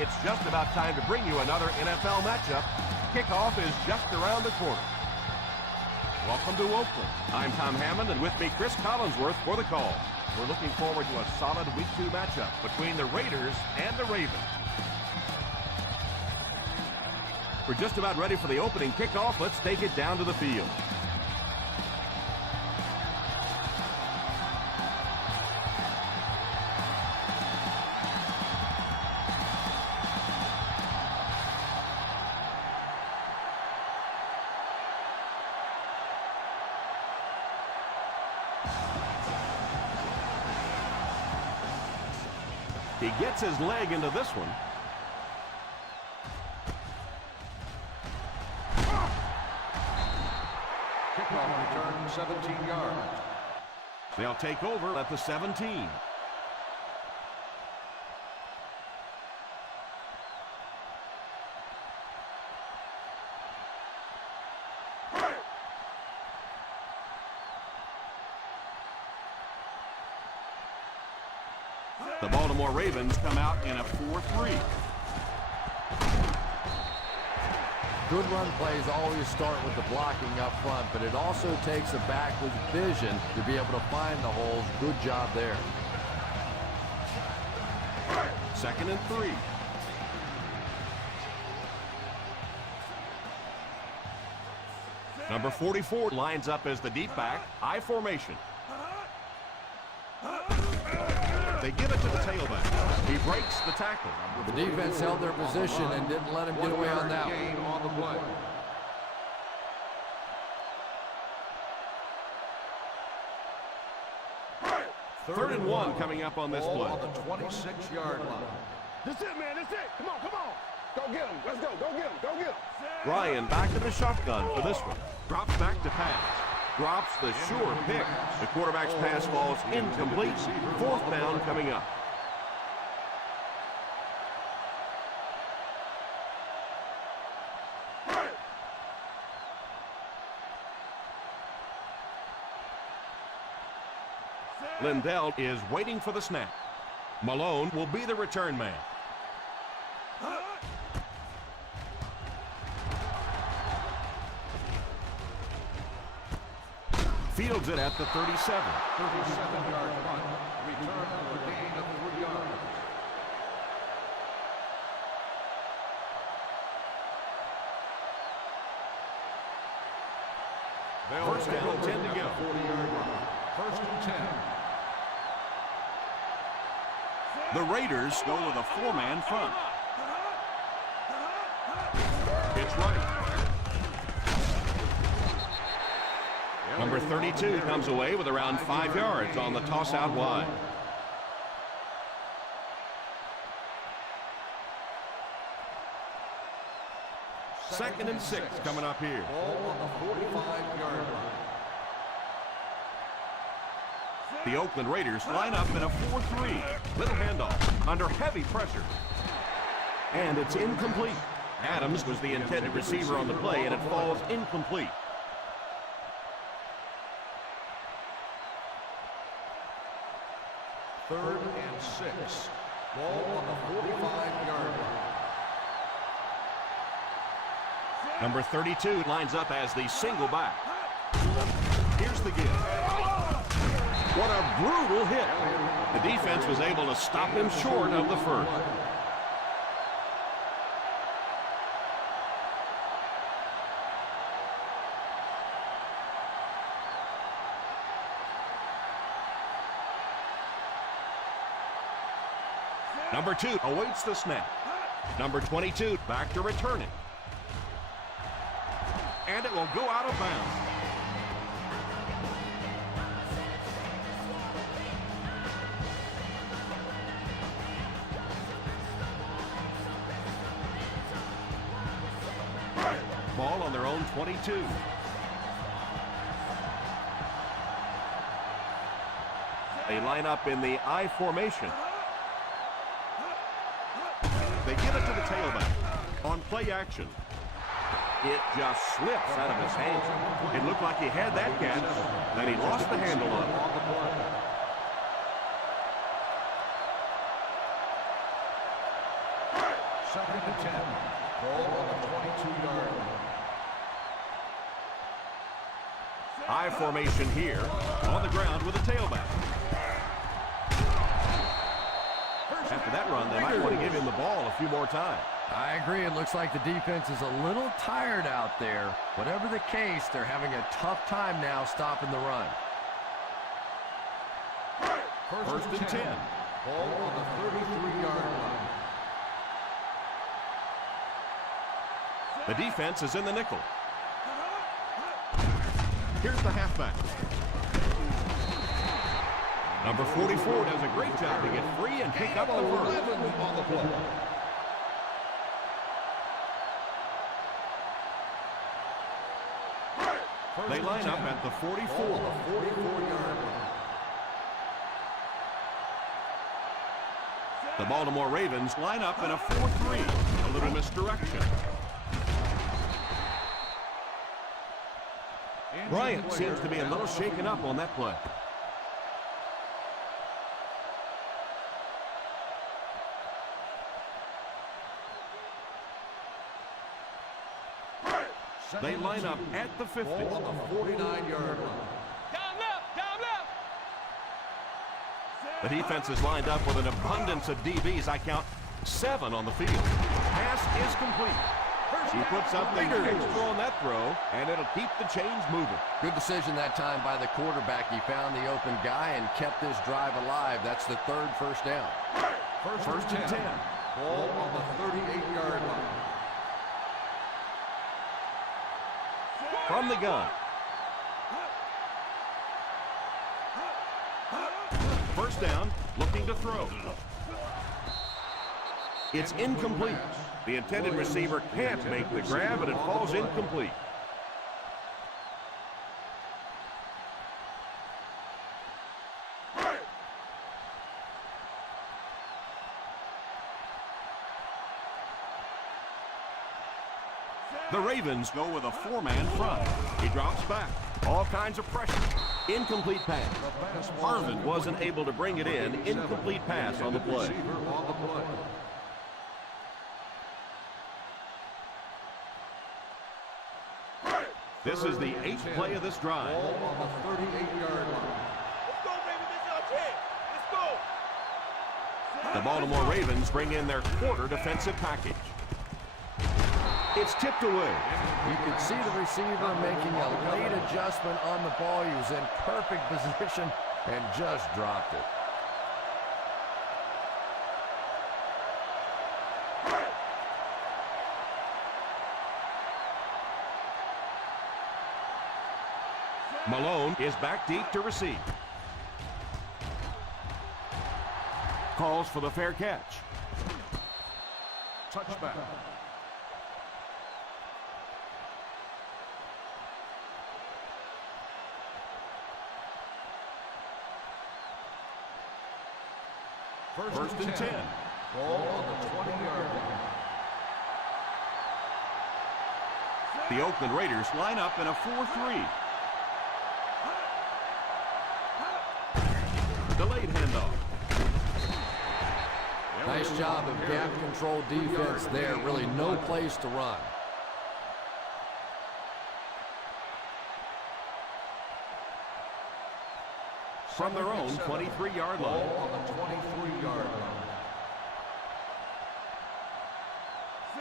it's just about time to bring you another NFL matchup. Kickoff is just around the corner. Welcome to Oakland. I'm Tom Hammond, and with me, Chris Collinsworth for the call. We're looking forward to a solid Week 2 matchup between the Raiders and the Ravens. We're just about ready for the opening kickoff. Let's take it down to the field. He gets his leg into this one. Kickoff return 17 yards. They'll take over at the 17. The Baltimore Ravens come out in a 4-3. Good run plays always start with the blocking up front, but it also takes a back with vision to be able to find the holes. Good job there. 2nd and 3. Number 44 lines up as the deep back, I formation. They give it to the tailback. He breaks the tackle. The defense held their position and didn't let him get away on that Gain on the play. Third and 1 coming up on this Ball play. on the 26-yard line. That's it, man. That's it. Come on, come on. Go get him. Let's go. Go get him. Go get him. Ryan back in the shotgun for this one. Drops back to pass. Drops the sure pick. The quarterback's pass falls incomplete. 4th down coming up. Lindell is waiting for the snap. Malone will be the return man. Fields it at the 37. 37-yard punt. Return for a gain of 3 yards. First down, 10 to go. 40-yard line. 1st and 10. The Raiders go with a 4-man front. It's right. Number 32 comes away with around 5 yards on the toss out wide. Second and 6 coming up here. Ball on the 45-yard line. The Oakland Raiders line up in a 4-3. Little handoff under heavy pressure. And it's incomplete. Adams was the intended receiver on the play, and it falls incomplete. Third and 6. Ball on the 45-yard line. Number 32 lines up as the single back. Here's the give. What a brutal hit. The defense was able to stop him short of the first. Number 2 awaits the snap. Number 22 back to return it. And it will go out of bounds. Ball on their own 22. They line up in the I formation. They give it to the tailback on play action. It just slips out of his hands. It looked like he had that catch, then he lost the handle on it. Second and 10. Ball on the 22-yard line. I formation here. On the ground with a tailback. After that run, they might want to give him the ball a few more times. I agree. It looks like the defense is a little tired out there. Whatever the case, they're having a tough time now stopping the run. First and 10. Ball on the 33-yard line. The defense is in the nickel. Here's the halfback. Number 44 does a great job to get free and pick up the first. 11 on the play. They line up at the 44. Ball on the 44-yard line. The Baltimore Ravens line up in a 4-3. A little misdirection. Bryant seems to be a little shaken up on that play. They line up at the 50. Ball on the 49-yard line. The defense is lined up with an abundance of DBs. I count 7 on the field. Pass is complete. He puts up the extra on that throw, and it'll keep the chains moving. Good decision that time by the quarterback. He found the open guy and kept this drive alive. That's the third first down. First and 10. Ball on the 38-yard line. From the gun. First down, looking to throw. It's incomplete. The intended receiver can't make the grab, and it falls incomplete. The Ravens go with a 4-man front. He drops back. All kinds of pressure. Incomplete pass. Harvin wasn't able to bring it in. Incomplete pass on the play. This is the 8th play of this drive. Ball on the 38-yard line. Let's go, baby. This is our chance. Let's go. The Baltimore Ravens bring in their quarter defensive package. It's tipped away. You could see the receiver making a late adjustment on the ball. He was in perfect position and just dropped it. Malone is back deep to receive. Calls for the fair catch. Touchback. First and 10. Ball on the 20-yard line. The Oakland Raiders line up in a 4-3. Delayed handoff. Nice job of gap control defense there. Really no place to run. From their own 23-yard line. Ball on the 23-yard line.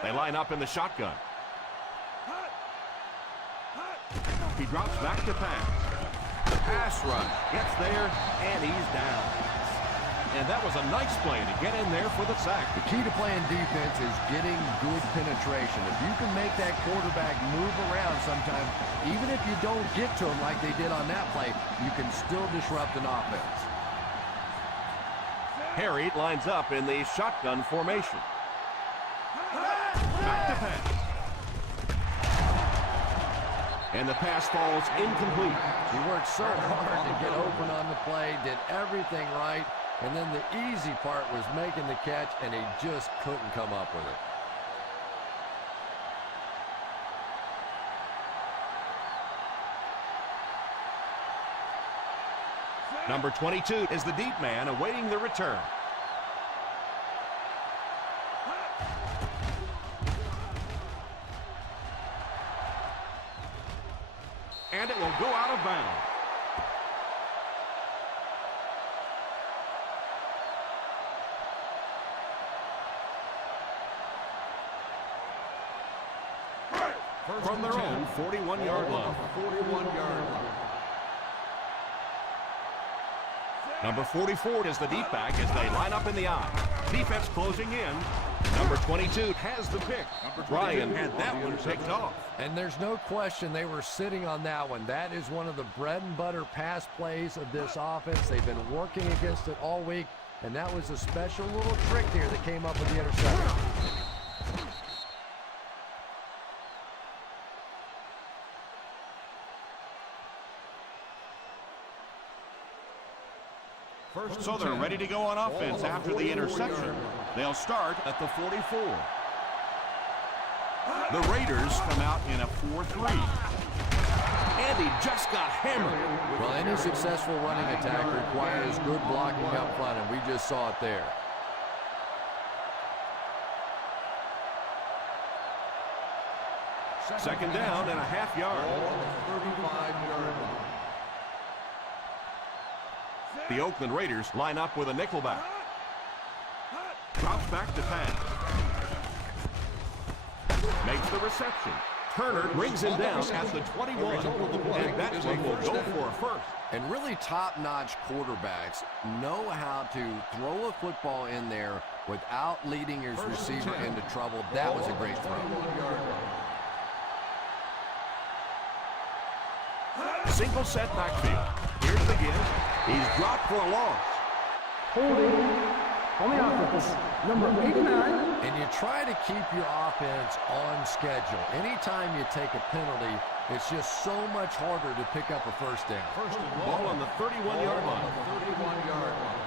They line up in the shotgun. He drops back to pass. The pass rush gets there, and he's down. And that was a nice play to get in there for the sack. The key to playing defense is getting good penetration. If you can make that quarterback move around sometimes, even if you don't get to him like they did on that play, you can still disrupt an offense. Harry lines up in the shotgun formation. Back to pass. And the pass falls incomplete. He worked so hard to get open on the play, did everything right, and then the easy part was making the catch, and he just couldn't come up with it. Number 22 is the deep man awaiting the return. and it will go out of bounds. From their own 41-yard line. 41-yard line. Number 44 is the deep back as they line up in the I. Defense closing in. Number 22 has the pick. Ryan had that one picked off. And there's no question they were sitting on that one. That is one of the bread and butter pass plays of this offense. They've been working against it all week, and that was a special little trick here that came up with the interception. So they're ready to go on offense after the interception. They'll start at the 44. The Raiders come out in a 4-3. And he just got hammered. Well, any successful running attack requires good blocking up front, and we just saw it there. Second down and a half yard. 35-yard line. The Oakland Raiders line up with a nickelback. Drops back to pass. Makes the reception. Turner brings him down at the 21. And that one will go for a first. And really top-notch quarterbacks know how to throw a football in there without leading his receiver into trouble. That was a great throw. Single set backfield. Here's the give. He's dropped for a loss. Holding on the offense, number 89. And you try to keep your offense on schedule. Anytime you take a penalty, it's just so much harder to pick up a first down. First and ball on the 31-yard line. 31-yard line.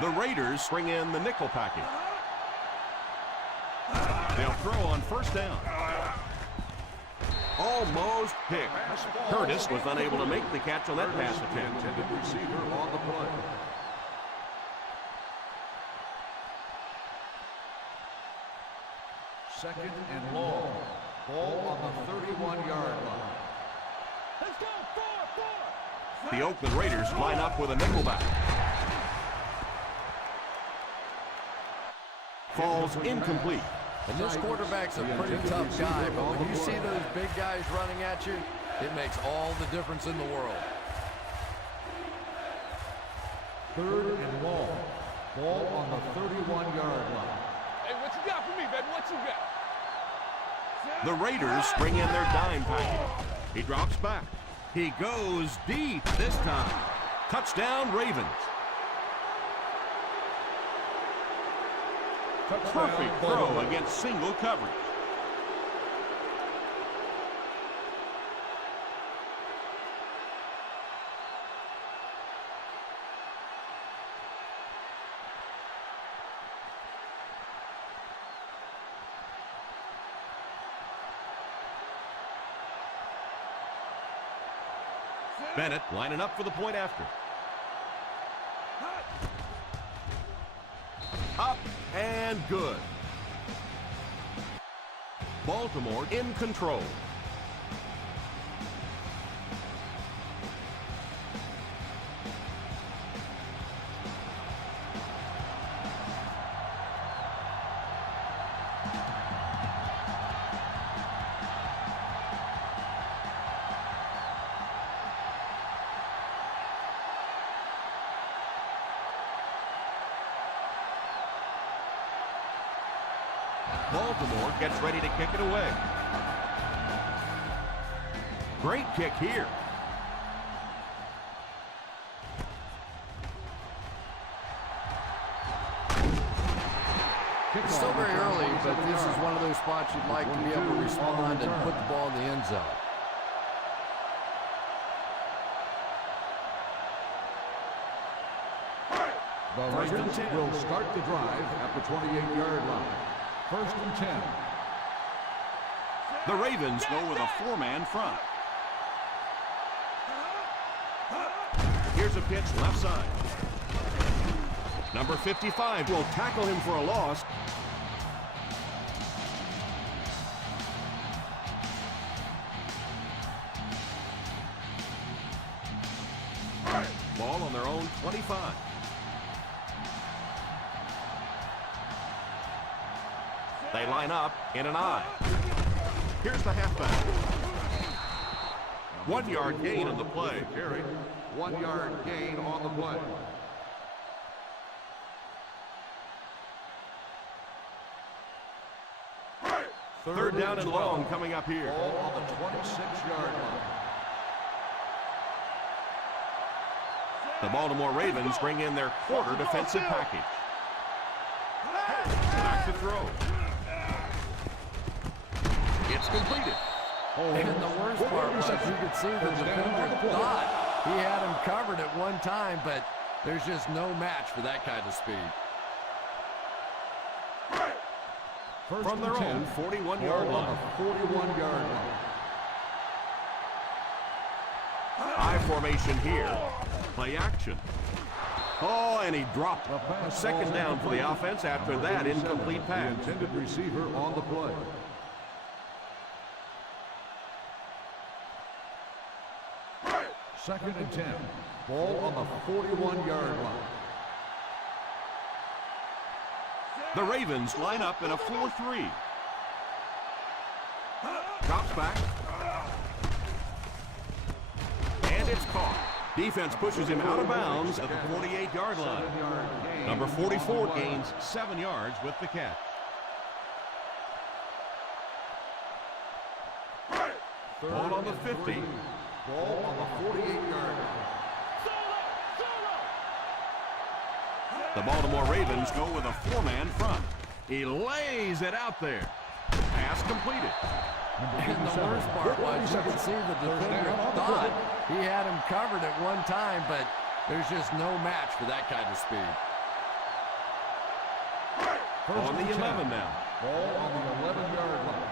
The Raiders bring in the nickel package. They'll throw on first down. Almost picked. Curtis was unable to make the catch on that pass attempt. Intended receiver on the play. Second and long. Ball on the 31-yard line. Let's go, 4-4. The Oakland Raiders line up with a nickelback. Falls incomplete. And this quarterback's a pretty tough guy, but when you see those big guys running at you, it makes all the difference in the world. Third and long. Ball on the 31-yard line. Hey, what you got for me, baby? What you got? The Raiders bring in their dime package. He drops back. He goes deep this time. Touchdown, Ravens. Perfect throw against single coverage. Bennett lining up for the point after. Up and good. Baltimore in control. Baltimore gets ready to kick it away. Great kick here. It's still very early, but this is one of those spots you'd like to be able to respond and put the ball in the end zone. The Ravens will start the drive at the 28-yard line. First and 10. The Ravens go with a four-man front. Here's a pitch left side. Number 55 will tackle him for a loss. 25. They line up in an I. Here's the halfback. 1 yard gain on the play. Carry. 1 yard gain on the play. Third down and long coming up here. Ball on the 26-yard line. The Baltimore Ravens bring in their quarter defensive package. Back to throw. It's completed. And the worst part was you could see the defender thought he had him covered at one time, but there's just no match for that kind of speed. From their own 41-yard line. 41-yard line. I formation here. Play action. Oh, and he dropped. Second down for the offense after that incomplete pass. The intended receiver on the play. Second and 10. Ball on the 41-yard line. The Ravens line up in a 4-3. Drops back. And it's caught. Defense pushes him out of bounds at the 48-yard line. Number 44 gains 7 yards with the catch. Ball on the 50. Ball on the 48-yard line. The Baltimore Ravens go with a 4-man front. He lays it out there. Pass completed. And the worst part was you could see the defender thought he had him covered at one time, but there's just no match for that kind of speed. On the 11 now. Ball on the 11-yard line.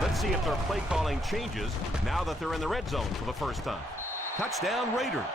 Let's see if their play calling changes now that they're in the red zone for the first time. Touchdown Raiders.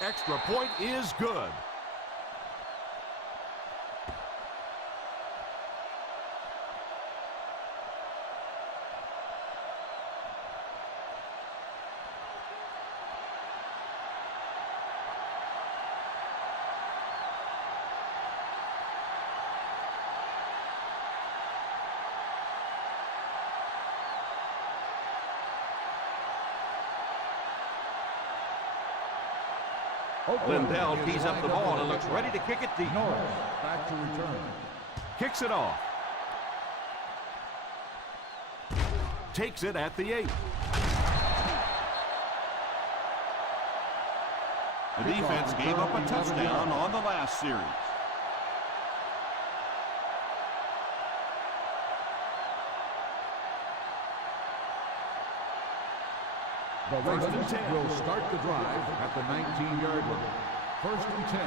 Extra point is good. Lindell keys up the ball and looks ready to kick it deep. Back to return. Kicks it off. Takes it at the 8. The defense gave up a touchdown on the last series. The Ravens will start the drive at the 19-yard line. First and 10.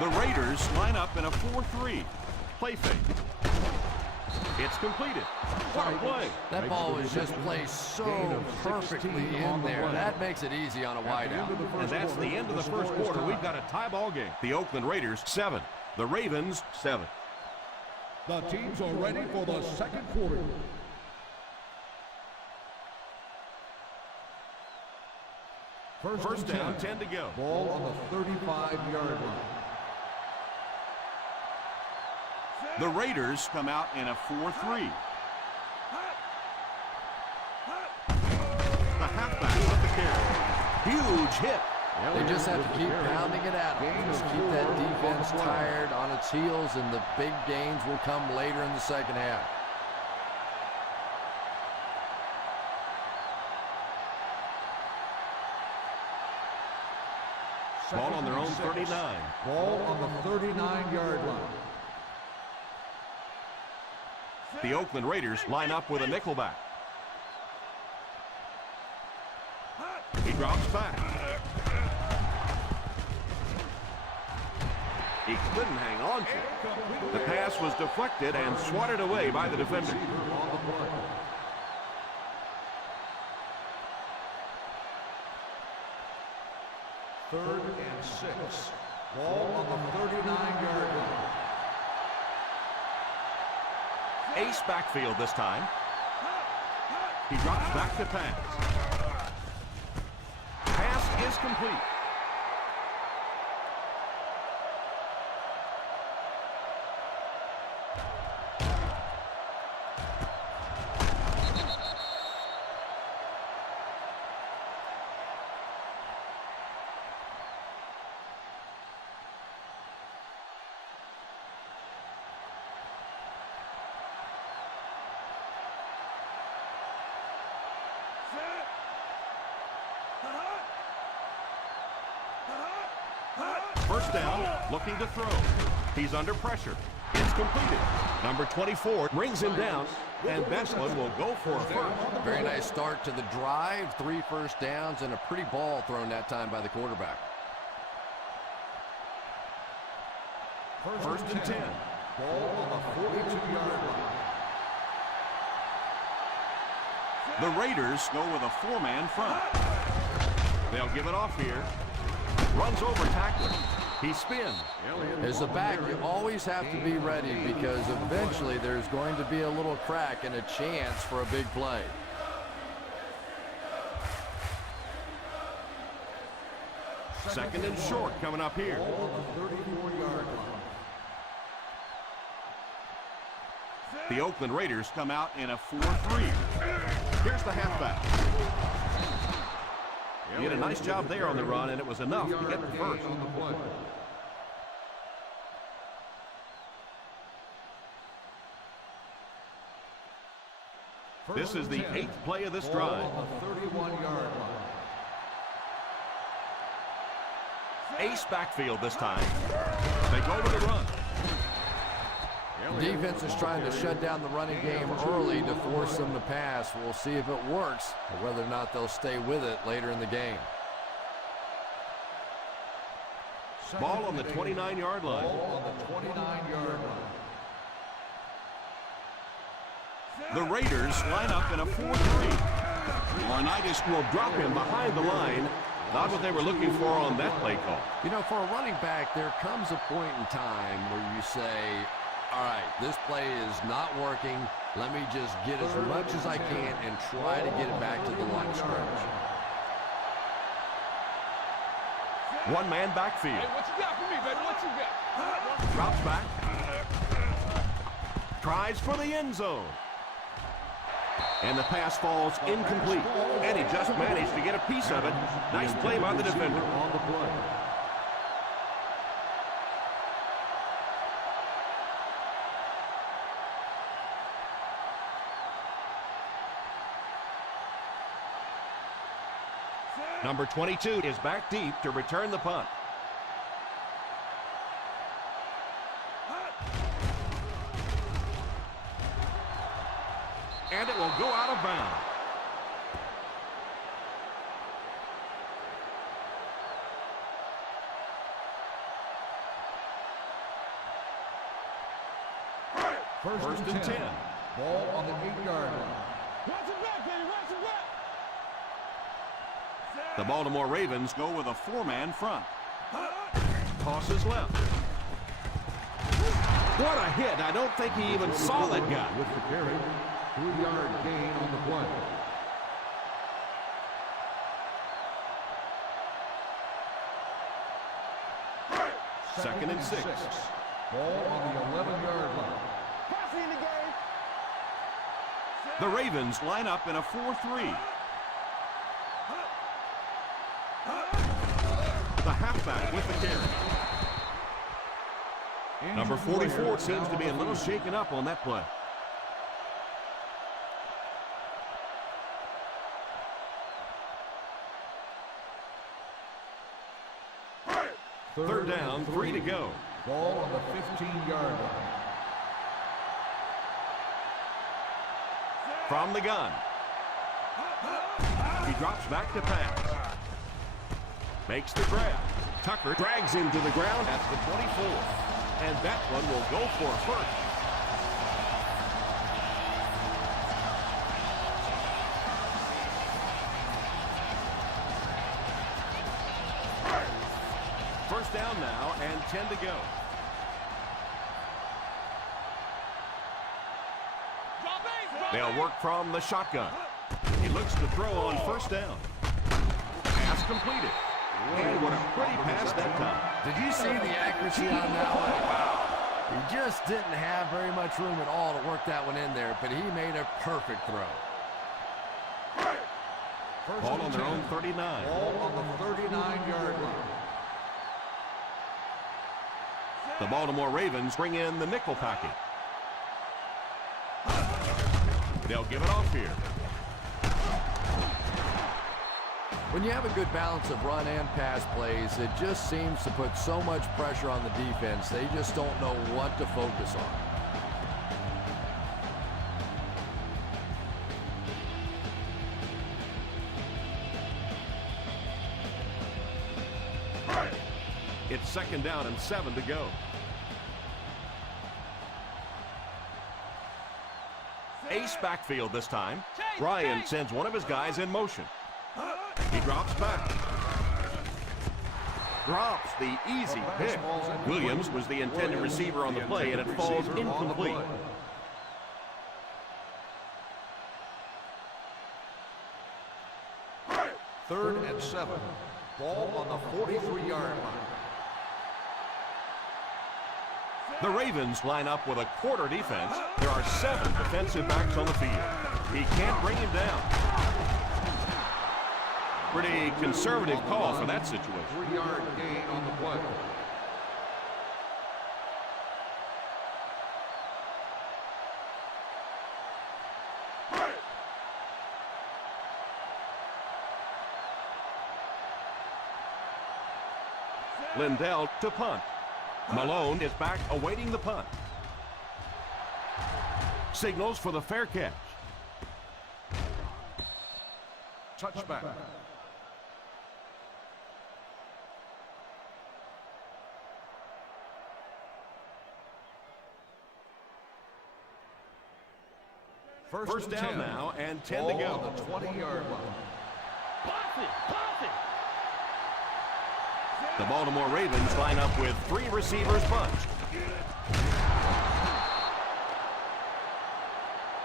The Raiders line up in a 4-3. Play fake. It's completed. What a play. That ball was just placed so perfectly in there. That makes it easy on a wideout. And that's the end of the first quarter. We've got a tie ball game. The Oakland Raiders 7. The Ravens 7. The teams are ready for the second quarter. First down, 10 to go. Ball on the 35-yard line. The Raiders come out in a 4-3. The halfback with the carry. Huge hit. They just have to keep pounding it out. Just keep that defense tired on its heels, and the big gains will come later in the second half. Ball on their own 39. Ball on the 39-yard line. The Oakland Raiders line up with a nickelback. He drops back. He couldn't hang on to it. The pass was deflected and swatted away by the defender. Third and 6. Ball on the 39-yard line. Ace backfield this time. He drops back to pass. Pass is complete. First down, looking to throw. He's under pressure. It's completed. Number 24 brings him down, and that one will go for a first. Very nice start to the drive. 3 first downs and a pretty ball thrown that time by the quarterback. First and 10. Ball on the 42-yard line. The Raiders go with a 4-man front. They'll give it off here. Runs over tackler. He spins. As a back, you always have to be ready because eventually there's going to be a little crack and a chance for a big play. Second and short coming up here. Ball on the 34-yard line. The Oakland Raiders come out in a 4-3. Here's the halfback. He did a nice job there on the run, and it was enough to get the first. On the play. This is the 8th play of this drive. On the 31-yard line. Ace backfield this time. They go to the run. Defense is trying to shut down the running game early to force them to pass. We'll see if it works or whether or not they'll stay with it later in the game. Ball on the 29-yard line. Ball on the 29-yard line. The Raiders line up in a 4-3. Laurinaitis will drop him behind the line. Not what they were looking for on that play call. You know, for a running back, there comes a point in time where you say, all right, this play is not working. Let me just get as much as I can and try to get it back to the line of scrimmage. One-man backfield. Hey, what you got for me, baby? What you got? Drops back. Tries for the end zone. And the pass falls incomplete. And he just managed to get a piece of it. Nice play by the defender. On the play. Number 22 is back deep to return the punt. And it will go out of bounds. First and 10. Ball on the 8-yard line. Watch it back, baby. Watch it back. The Baltimore Ravens go with a 4-man front. Tosses left. What a hit. I don't think he even saw that guy. With the carry, 3-yard gain on the play. Second and 6. Ball on the 11-yard line. Passing in the game. The Ravens line up in a 4-3. The halfback with the carry. Number 44 seems to be a little shaken up on that play. Third down, 3 to go. Ball on the 15-yard line. From the gun. He drops back to pass. Makes the grab. Tucker drags him to the ground at the 24. And that one will go for a first. First down now and 10 to go. They'll work from the shotgun. He looks to throw on first down. Pass completed. And what a pretty pass that time. Did you see the accuracy on that one? Wow. He just didn't have very much room at all to work that one in there, but he made a perfect throw. Ball on their own 39. Ball on the 39-yard line. The Baltimore Ravens bring in the nickel package. They'll give it off here. When you have a good balance of run and pass plays, it just seems to put so much pressure on the defense. They just don't know what to focus on. It's second down and 7 to go. Ace backfield this time. Ryan sends one of his guys in motion. He drops back. Drops the easy pick. Williams was the intended receiver on the play, and it falls incomplete. Third and 7. Ball on the 43-yard line. The Ravens line up with a quarter defense. There are 7 defensive backs on the field. He can't bring him down. Pretty conservative call for that situation. 3-yard gain on the play. Lindell to punt. Malone is back awaiting the punt. Signals for the fair catch. Touchback. First down now and 10 to go. On the 20-yard line. The Baltimore Ravens line up with 3 receivers bunched.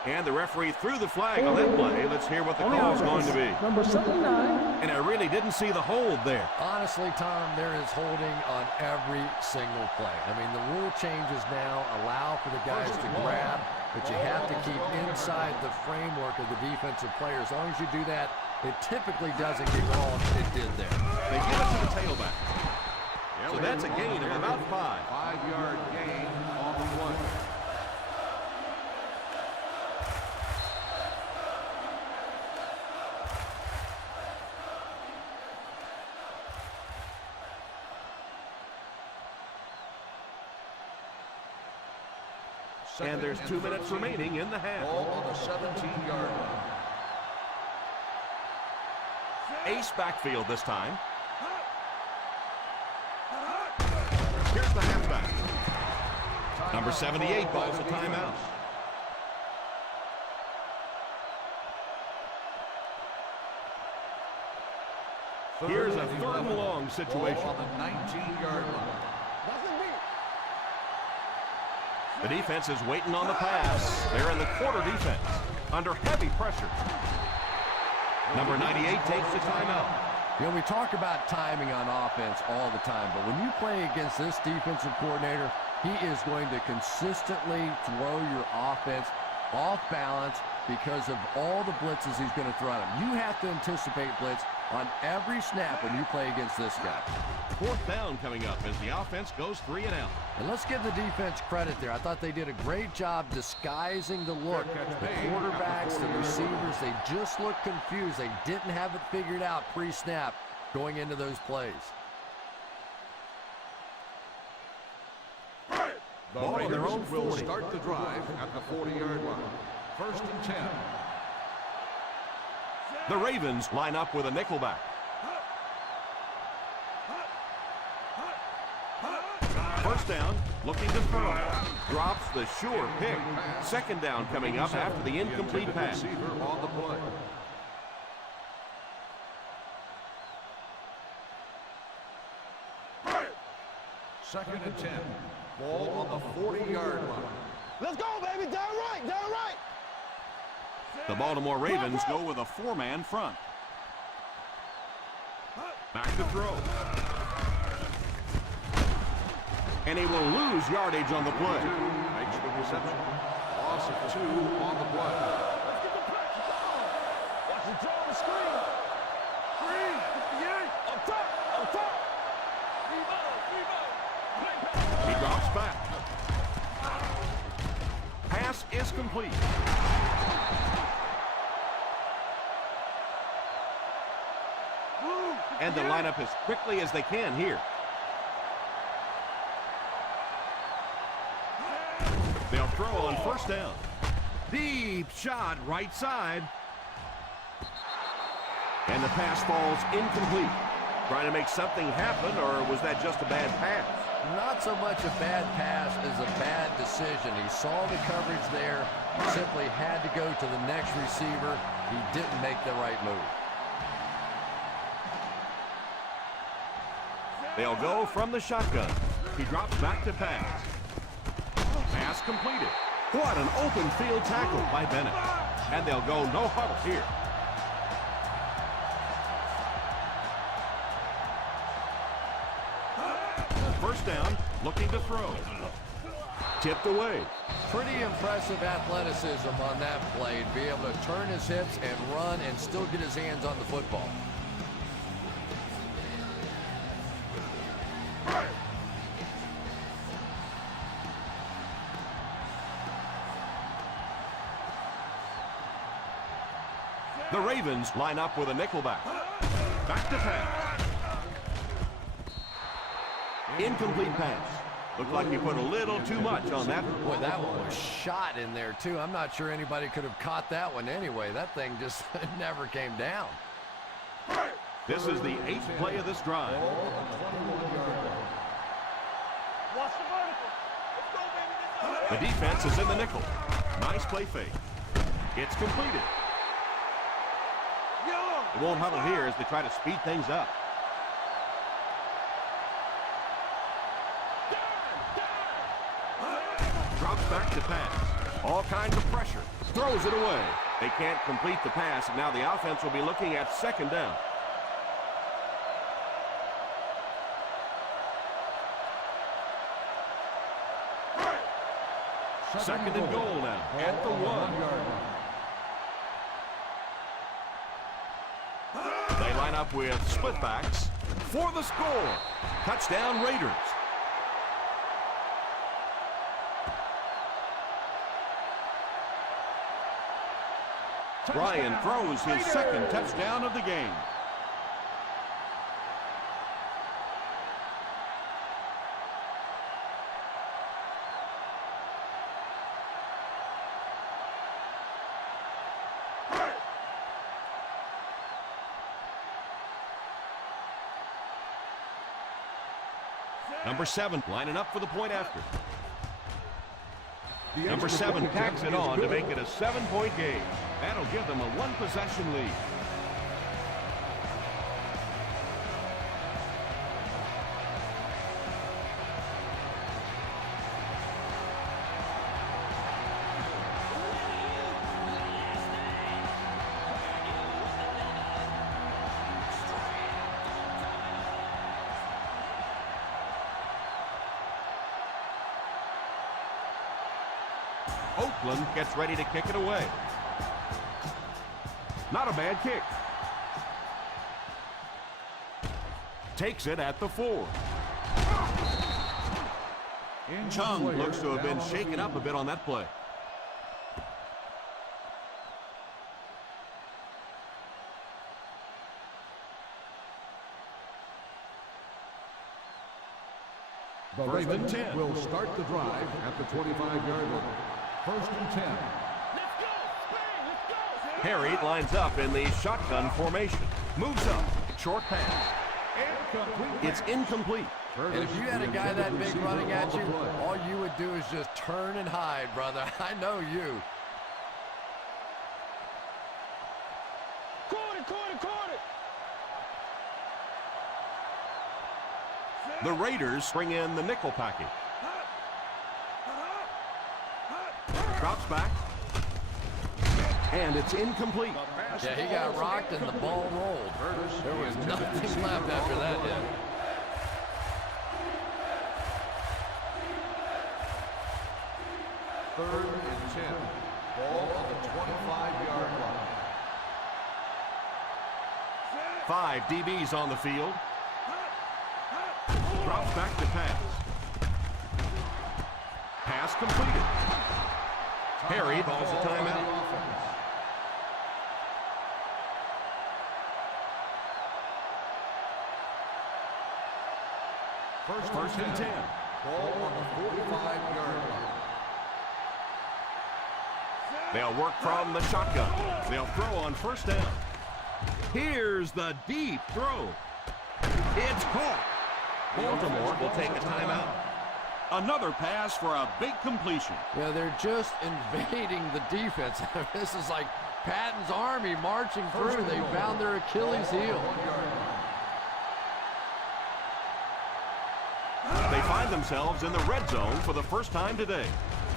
And the referee threw the flag on that play. Let's hear what the call is going to be. Number 79. And I really didn't see the hold there. Honestly, Tom, there is holding on every single play. I mean, the rule changes now allow for the guys to grab, but you have to keep inside the framework of the defensive player. As long as you do that, it typically doesn't get called. It did there. They give it to the tailback. So that's a gain of about 5. 5-yard gain on the play. And there's 2 minutes remaining in the half. Ball on the 17-yard line. Ace backfield this time. Here's the halfback. Number 78 balls a timeout. Here's a 3rd and long situation. Ball on the 19-yard line. The defense is waiting on the pass. They're in the quarter defense under heavy pressure. Number 98 takes the timeout. You know, we talk about timing on offense all the time, but when you play against this defensive coordinator, he is going to consistently throw your offense off balance because of all the blitzes he's going to throw at him. You have to anticipate blitz on every snap when you play against this guy. 4th down coming up as the offense goes 3 and out. And let's give the defense credit there. I thought they did a great job disguising the look. The quarterbacks, the receivers, they just looked confused. They didn't have it figured out pre-snap going into those plays. The Ball on their Raiders own will 40. start the drive at the 40-yard line. First and 10. The Ravens line up with a nickelback. First down, looking to throw. Drops the sure pick. Second down coming up after the incomplete pass. Receiver on the play. Second and 10. Ball on the 40-yard line. Let's go, baby. Down right, down right. The Baltimore Ravens go with a four-man front. Back to throw. And he will lose yardage on the play. Makes the reception. Loss of 2 on the play. Let's get the pressure. Watch the draw the screen. Screen. 58. Up top. Up top. He drops back. Pass is complete. And the lineup as quickly as they can here. They'll throw on first down. Deep shot right side. And the pass falls incomplete. Trying to make something happen, or was that just a bad pass? Not so much a bad pass as a bad decision. He saw the coverage there, simply had to go to the next receiver. He didn't make the right move. They'll go from the shotgun. He drops back to pass. Pass completed. What an open field tackle by Bennett. And they'll go no huddle here. First down, looking to throw. Tipped away. Pretty impressive athleticism on that play to be able to turn his hips and run and still get his hands on the football. The Ravens line up with a nickelback. Back to pass. Incomplete pass. Looked like he put a little too much on that. Boy, that one was shot in there, too. I'm not sure anybody could have caught that one anyway. That thing just never came down. This is the 8th play of this drive. The defense is in the nickel. Nice play fake. It's completed. It won't huddle here as they try to speed things up. Drops back to pass. All kinds of pressure. Throws it away. They can't complete the pass, and now the offense will be looking at second down. Second and goal now at the 1. They line up with split backs for the score. Touchdown Raiders. Ryan throws his second touchdown of the game. Number 7 lining up for the point after. Number 7 tacks it on to make it a 7-point game. That'll give them a 1-possession lead. Oakland gets ready to kick it away. Not a bad kick. Takes it at the 4. Chung looks to have been shaken up a bit on that play. The Ravens will start the drive at the 25-yard line. First and 10. Let's go! Bang! Let's go! Harry lines up in the shotgun formation. Moves up. Short pass. It's incomplete. And if you had a guy that big running at you, all you would do is just turn and hide, brother. I know you. Caught it! The Raiders bring in the nickel package. Drops back. And it's incomplete. Yeah, he got rocked and the ball rolled. There was nothing left after that hit. Third and 10. Ball on the 25-yard line. 5 DBs on the field. Drops back to pass. Pass completed. Harry calls a timeout. First and 10. Ball on the 45-yard line. They'll work from the shotgun. They'll throw on first down. Here's the deep throw. It's caught. Baltimore will take a timeout. Another pass for a big completion. Yeah, they're just invading the defense. This is like Patton's army marching through. They found their Achilles heel. They find themselves in the red zone for the first time today.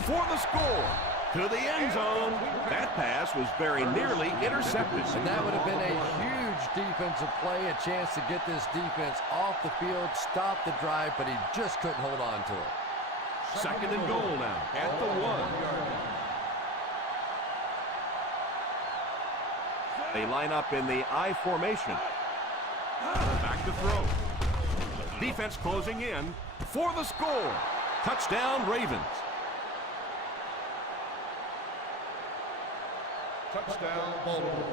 For the score. To the end zone. That pass was very nearly intercepted. And that would have been a huge defensive play, a chance to get this defense off the field, stop the drive, but he just couldn't hold on to it. Second and goal now at the 1. They line up in the I formation. Back to throw. Defense closing in for the score. Touchdown, Ravens. Touchdown, Baltimore.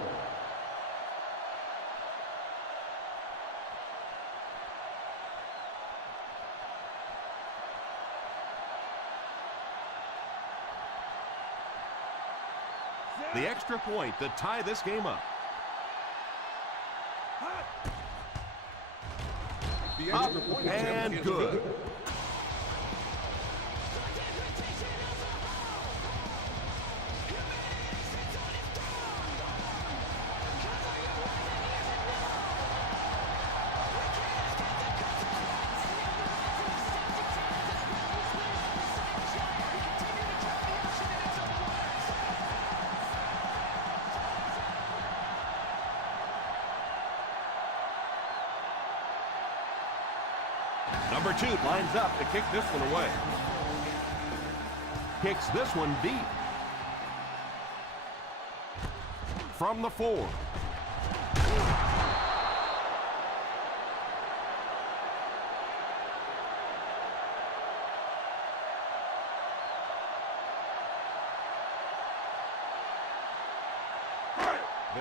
The extra point to tie this game up. The extra point And is good. Number 2 lines up to kick this one away. Kicks this one deep. From the 4.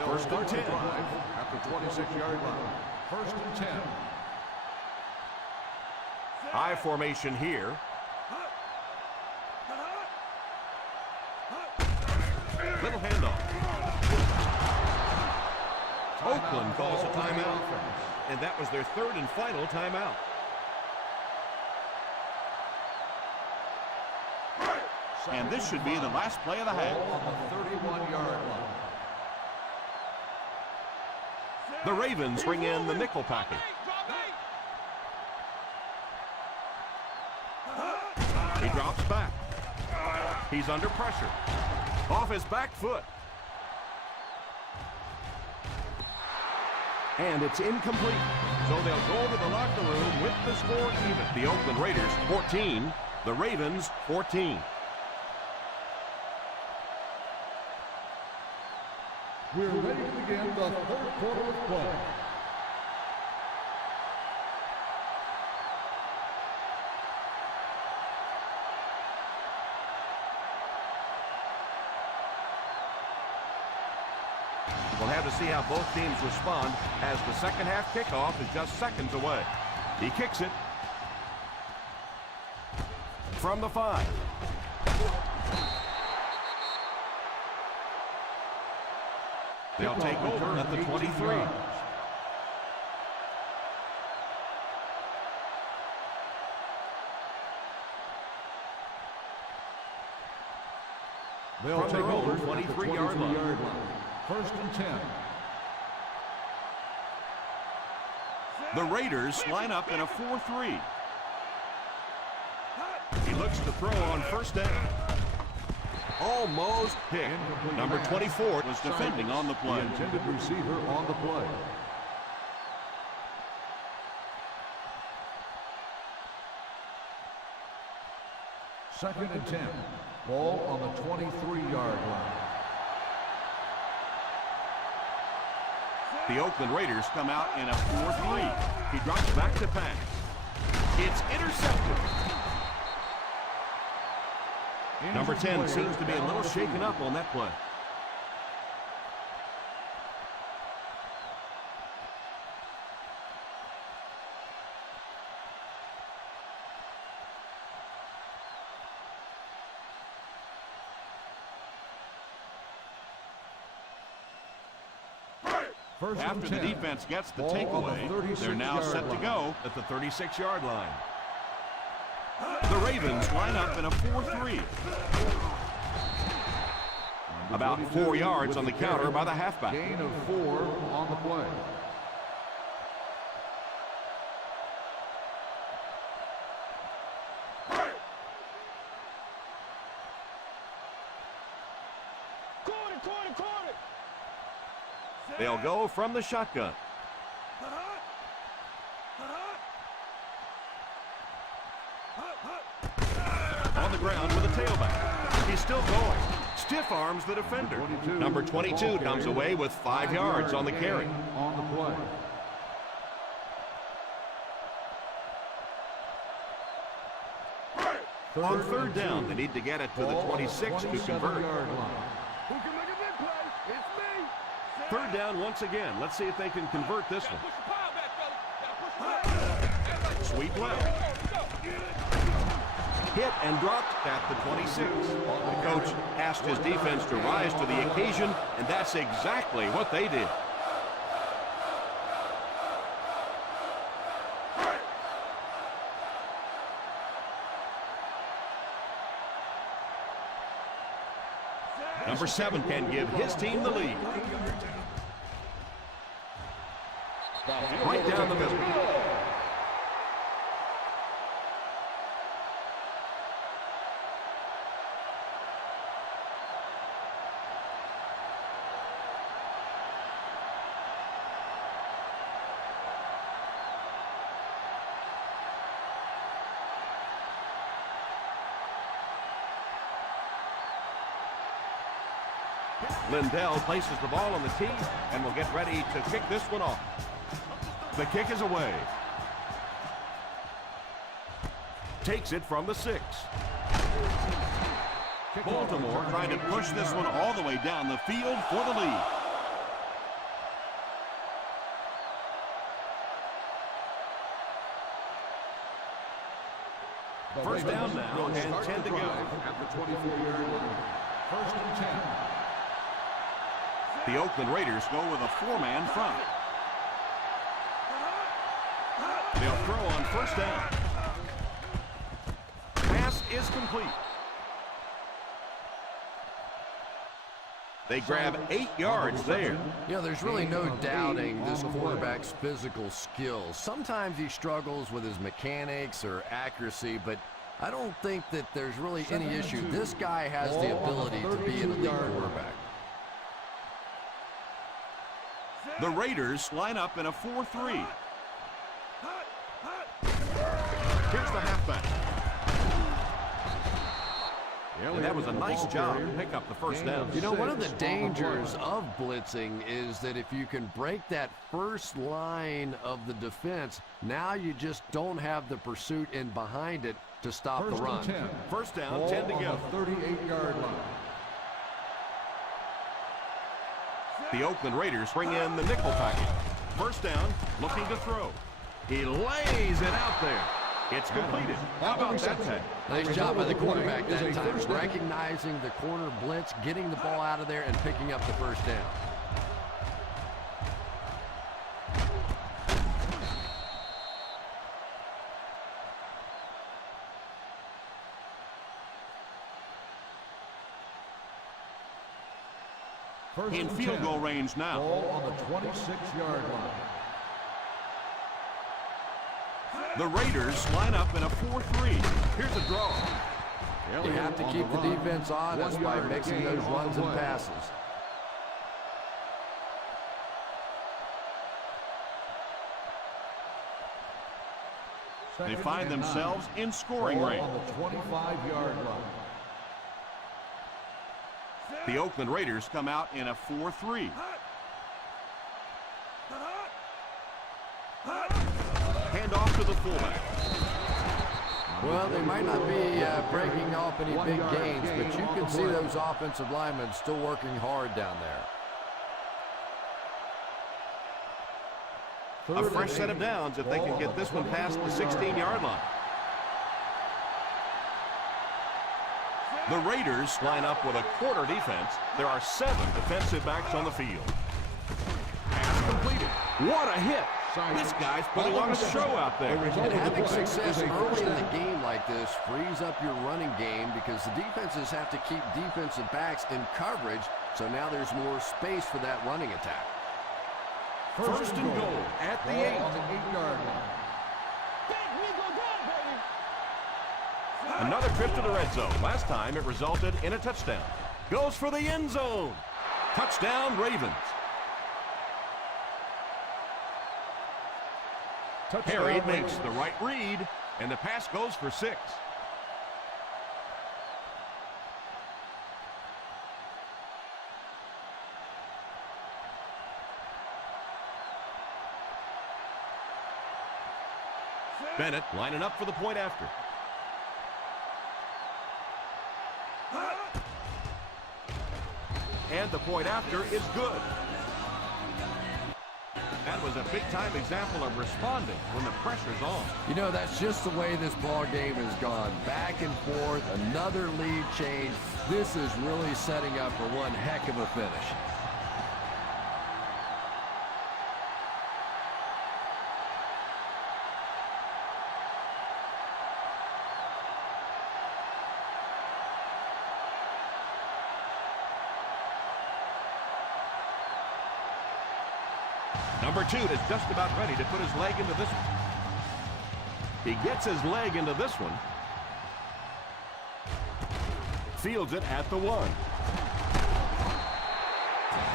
First and 10. At the 26-yard line. First and 10. I formation here. Little handoff. Oakland calls a timeout. And that was their third and final timeout. And this should be the last play of the half. On the 31-yard line. The Ravens bring in the nickel package. He drops back. He's under pressure. Off his back foot. And it's incomplete. So they'll go to the locker room with the score even. The Oakland Raiders 14, the Ravens 14. We're ready to begin the third quarter of play. We'll have to see how both teams respond as the second half kickoff is just seconds away. He kicks it. from the 5. They'll take over at the 23. They'll From take their own over 23-yard line. First and 10. The Raiders line up in a 4-3. He looks to throw on first down. Almost picked. Number 24 was defending on the play. The intended receiver on the play. Second and 10. Ball on the 23-yard line. The Oakland Raiders come out in a 4-3. He drops back to pass. It's intercepted. Number 10 seems to be a little shaken up on that play. After the defense gets the takeaway, they're now set to go at the 36-yard line. The Ravens line up in a 4-3. About 4 yards on the counter by the halfback. Gain of 4 on the play. They'll go from the shotgun. On the ground with a tailback. He's still going. Stiff arms the defender. Number 22 comes away with 5 yards on the carry. On the play. On third down, they need to get it to the 26 to convert. Third down once again. Let's see if they can convert this one. Sweep left. Hit and dropped at the 26. The coach asked his defense to rise to the occasion, and that's exactly what they did. Number 7 can give his team the lead. Right down the middle. Lindell places the ball on the tee and will get ready to kick this one off. The kick is away. Takes it from the 6. Baltimore trying to push this one all the way down the field for the lead. First down now and 10 to go. At the 24-yard line. First and 10. The Oakland Raiders go with a 4-man front. They'll throw on first down. Pass is complete. They grab 8 yards there. You know, there's really no doubting this quarterback's physical skills. Sometimes he struggles with his mechanics or accuracy, but I don't think that there's really any issue. This guy has the ability to be an elite quarterback. The Raiders line up in a 4-3. Here's the halfback. And that was a nice job to pick up the first down. You know, one of the dangers of blitzing is that if you can break that first line of the defense, now you just don't have the pursuit in behind it to stop the run. First down, 10 to go. 38-yard line. The Oakland Raiders bring in the nickel package. First down, looking to throw. He lays it out there. It's completed. How about that tag? Nice job by the quarterback that time, recognizing the corner blitz, getting the ball out of there, and picking up the first down. In field goal range now. Ball on the 26-yard line. The Raiders line up in a 4-3. Here's a draw. You have to keep the defense honest by mixing those runs and passes. They find themselves in scoring range. On the 25-yard line. The Oakland Raiders come out in a 4-3. Hand off to the fullback. Well, they might not be breaking off any big gains, but you can see those offensive linemen still working hard down there. A fresh set of downs if they can get this one past the 16-yard line. The Raiders line up with a quarter defense. There are 7 defensive backs on the field. Pass completed. What a hit. This guy's putting on a show out there. And having success early in the game like this frees up your running game because the defenses have to keep defensive backs in coverage, so now there's more space for that running attack. First and goal at the 8. On the 8-yard line. Another trip to the red zone. Last time it resulted in a touchdown. Goes for the end zone. Touchdown, Ravens. Harry makes the right read, and the pass goes for 6. Bennett lining up for the point after. And the point after is good. That was a big-time example of responding when the pressure's on. You know, that's just the way this ball game has gone. Back and forth, another lead change. This is really setting up for one heck of a finish. Number 2 is just about ready to put his leg into this one. He gets his leg into this one. Fields it at the 1.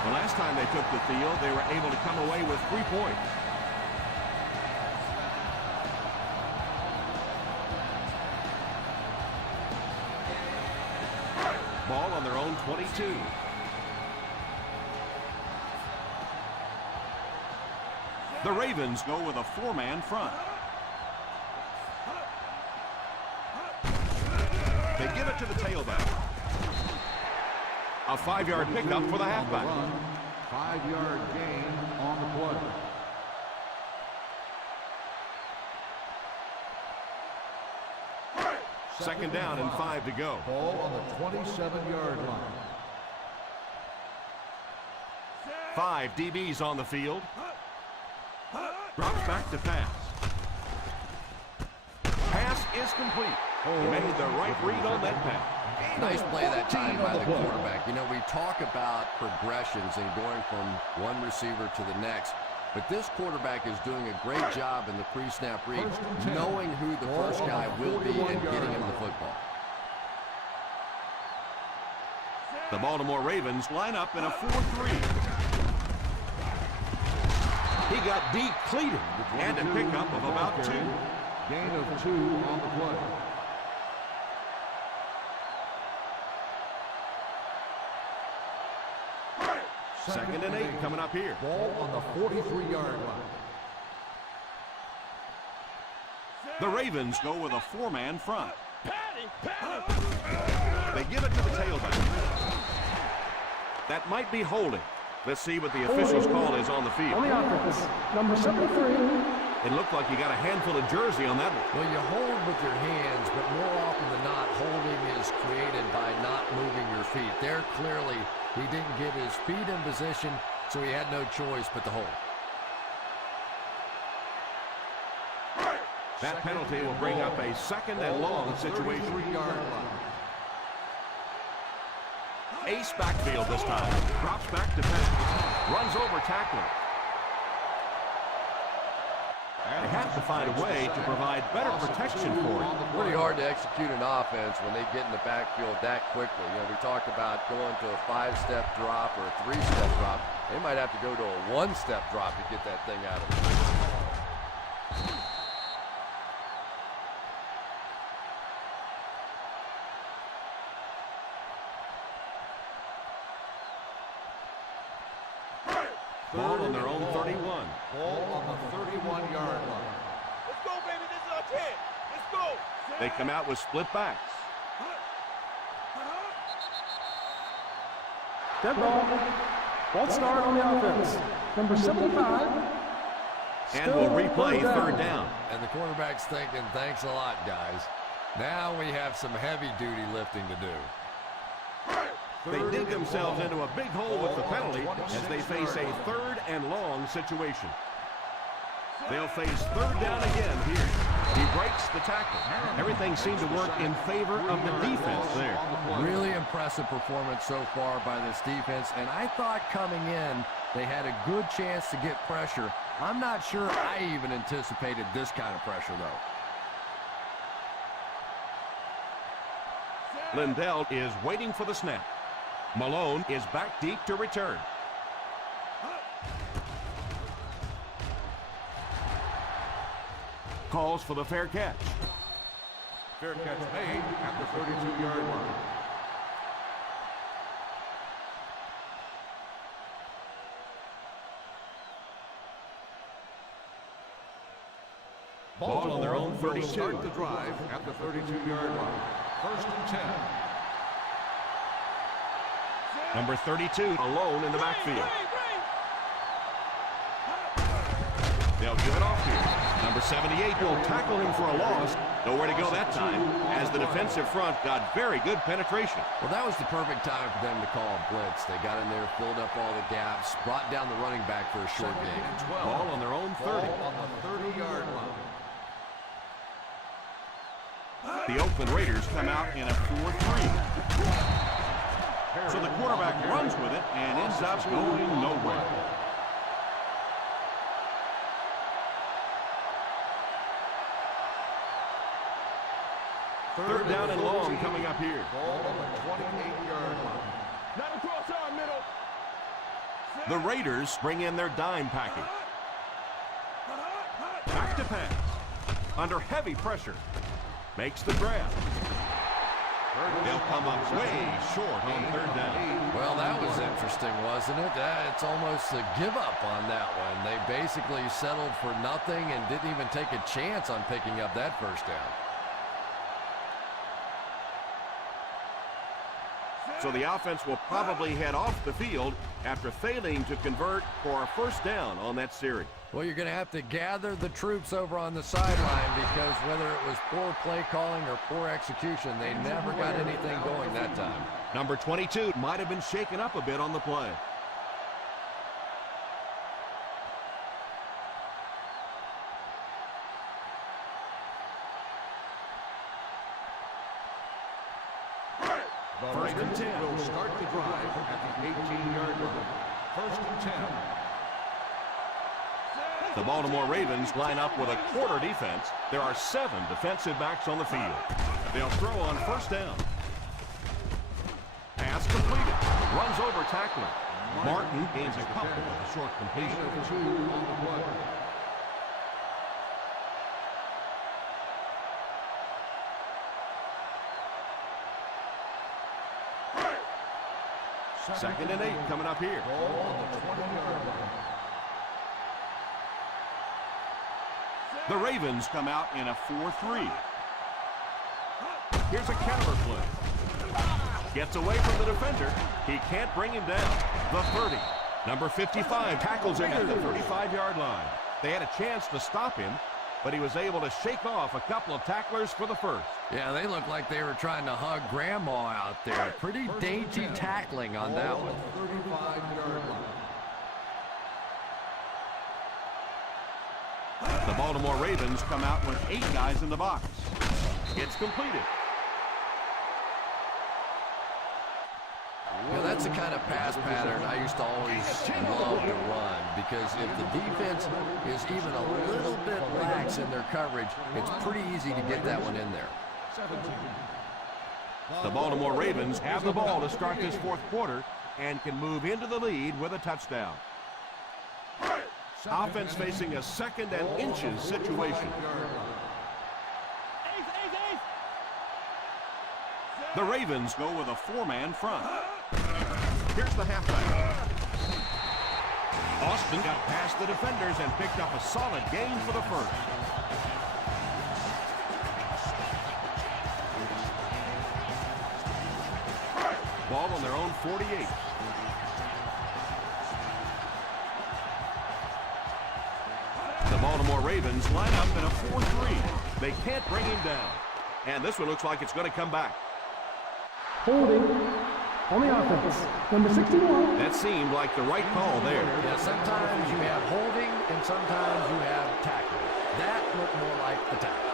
The last time they took the field, they were able to come away with 3 points. Ball on their own 22. The Ravens go with a 4-man front. They give it to the tailback. A 5-yard pickup for the halfback. 5-yard gain on the play. Second down and 5 to go. Ball on the 27-yard line. 5 DBs on the field. Drops back to pass. Pass is complete. He made the right read on that pass. Nice play that time by the quarterback. You know, we talk about progressions and going from one receiver to the next, but this quarterback is doing a great job in the pre-snap read, knowing who the first guy will be and getting him the football. The Baltimore Ravens line up in a 4-3. He got depleted and a pickup of about 2. Gain of 2 on the play. Second and 8 coming up here. Ball on the 43-yard line. The Ravens go with a 4-man front. They give it to the tailback. That might be holding. Let's see what the official's call is on the field. On the offense, number 73, It looked like you got a handful of jersey on that one. Well, you hold with your hands, but more often than not, holding is created by not moving your feet. There, clearly, he didn't get his feet in position, so he had no choice but to hold. That penalty will bring up a second and long situation. Ace backfield this time. Drops back to pass. Runs over tackler. They have to find a way to provide better protection for him. Pretty hard to execute an offense when they get in the backfield that quickly. You know, we talked about going to a 5-step drop or a 3-step drop. They might have to go to a 1-step drop to get that thing out of it. Ball on their own 31. Ball on the 31-yard line. Let's go, baby. This is our chance. Let's go. They come out with split backs. Dead ball. False start on the offense. Number 75. And we'll replay third down. And the quarterback's thinking, thanks a lot, guys. Now we have some heavy-duty lifting to do. They dig themselves into a big hole with the penalty as they face a third and long situation. They'll face third down again here. He breaks the tackle. Everything seemed to work in favor of the defense there. Really impressive performance so far by this defense, and I thought coming in they had a good chance to get pressure. I'm not sure I even anticipated this kind of pressure, though. Lindell is waiting for the snap. Malone is back deep to return. Calls for the fair catch. Fair catch made at the 32-yard line. Ball on their own 32. Start the drive at the 32-yard line. First and 10. Number 32 alone in the backfield. They'll give it off here. Number 78 will tackle him for a loss. Nowhere to go that time as the defensive front got very good penetration. Well, that was the perfect time for them to call a blitz. They got in there, filled up all the gaps, brought down the running back for a short game. Ball on their own 30. Ball on the 30-yard line. The Oakland Raiders come out in a 4-3. So the quarterback runs with it and ends up going nowhere. Third down and long coming up here. Ball on the 28-yard line. Not across our middle. The Raiders bring in their dime package. Back to pass. Under heavy pressure. Makes the grab. They'll come up way short on third down. Well, that was interesting, wasn't it? It's almost a give-up on that one. They basically settled for nothing and didn't even take a chance on picking up that first down. So the offense will probably head off the field after failing to convert for a first down on that series. Well, you're going to have to gather the troops over on the sideline because whether it was poor play calling or poor execution, they never got anything going that time. Number 22 might have been shaken up a bit on the play. First and 10 will start the drive at the 18-yard line. First and 10. The Baltimore Ravens line up with a quarter defense. There are 7 defensive backs on the field. They'll throw on first down. Pass completed. Runs over tackler. Martin gains a couple with a short completion. 2 on the play. Second and 8 coming up here. Ball on the 20-yard line. The Ravens come out in a 4-3. Here's a counter play. Gets away from the defender. He can't bring him down. The 30. Number 55 tackles him at the 35-yard line. They had a chance to stop him, but he was able to shake off a couple of tacklers for the first. Yeah, they looked like they were trying to hug Grandma out there. Pretty dainty tackling on that one. 35-yard line. The Baltimore Ravens come out with 8 guys in the box. It's completed. You know, that's the kind of pass pattern I used to always love to run, because if the defense is even a little bit lax in their coverage, it's pretty easy to get that one in there. The Baltimore Ravens have the ball to start this fourth quarter and can move into the lead with a touchdown. Offense facing a 2nd and inches situation. The Ravens go with a 4-man front. Here's the halfback. Austin got past the defenders and picked up a solid gain for the first. Ball on their own 48. The Baltimore Ravens line up in a 4-3. They can't bring him down. And this one looks like it's going to come back. Holding on the offense. Number 61. That seemed like the right call there. Yeah, sometimes you have holding and sometimes you have tackling. That looked more like the tackle.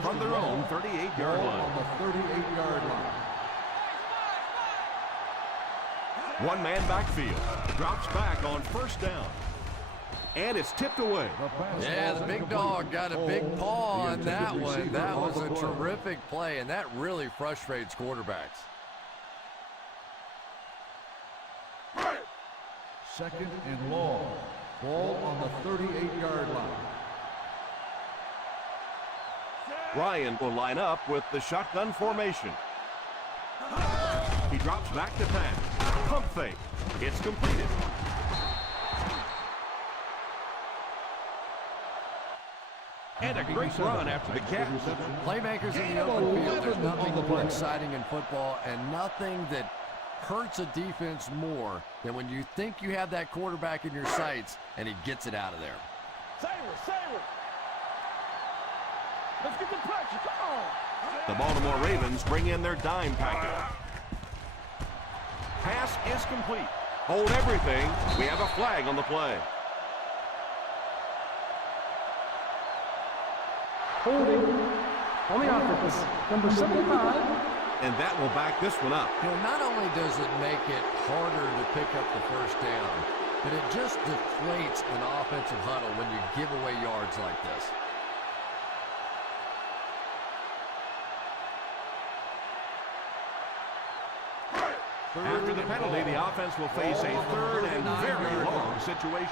From their own 38-yard line. On the 38-yard line. One-man backfield. Drops back on first down. And it's tipped away. Yeah, the big dog got a big paw on that one. That was a terrific play, and that really frustrates quarterbacks. 2nd and long. Ball on the 38-yard line. Ryan will line up with the shotgun formation. He drops back to pass. Pump fake. It's completed. And a great run after the catch. Playmakers in the open field, there's nothing more exciting in football and nothing that hurts a defense more than when you think you have that quarterback in your sights and he gets it out of there. Saber. Let's get the pressure. Come on. The Baltimore Ravens bring in their dime package. Pass is complete. Hold everything. We have a flag on the play. Holding on the offense. Number 75. And that will back this one up. You know, not only does it make it harder to pick up the first down, but it just deflates an offensive huddle when you give away yards like this. After the penalty, the offense will face a 3rd and very long situation.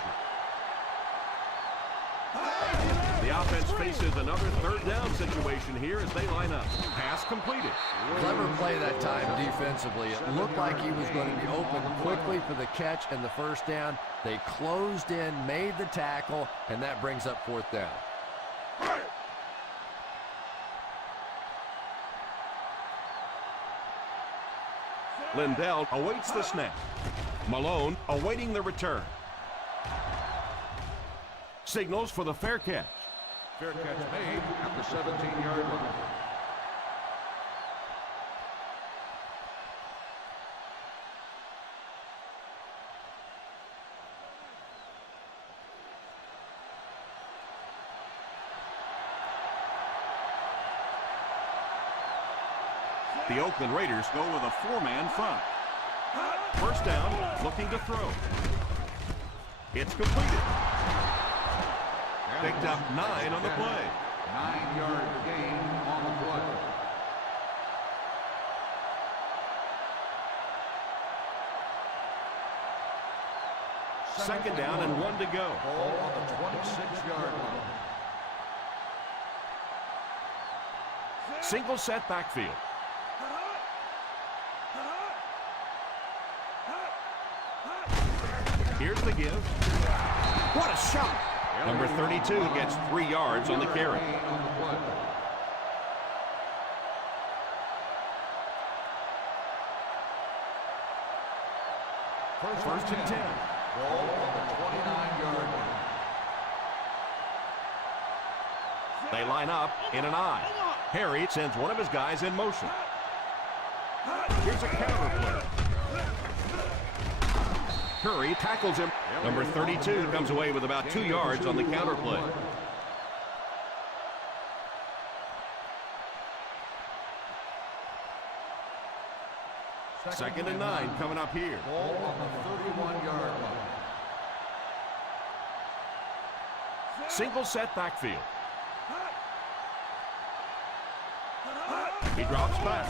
The offense faces another 3rd down situation here as they line up. Pass completed. Clever play that time defensively. It looked like he was going to be open quickly for the catch and the first down. They closed in, made the tackle, and that brings up 4th down. Lindell awaits the snap. Malone awaiting the return. Signals for the fair catch. Fair catch made at the 17-yard line. The Oakland Raiders go with a 4-man front. First down, looking to throw. It's completed. Picked up 9 on the play. 9-yard gain on the play. Second down and 1 to go. Ball on the 26-yard line. Single set backfield. Here's the give. What a shot! Number 32 gets 3 yards on the carry. First and 10. Ball on the 29-yard line. They line up in an I. Harry sends one of his guys in motion. Here's a counter play. Curry tackles him. Number 32 comes away with about 2 yards on the counter play. Second and 9 coming up here. Ball on the 31-yard line. Single set backfield. He drops back.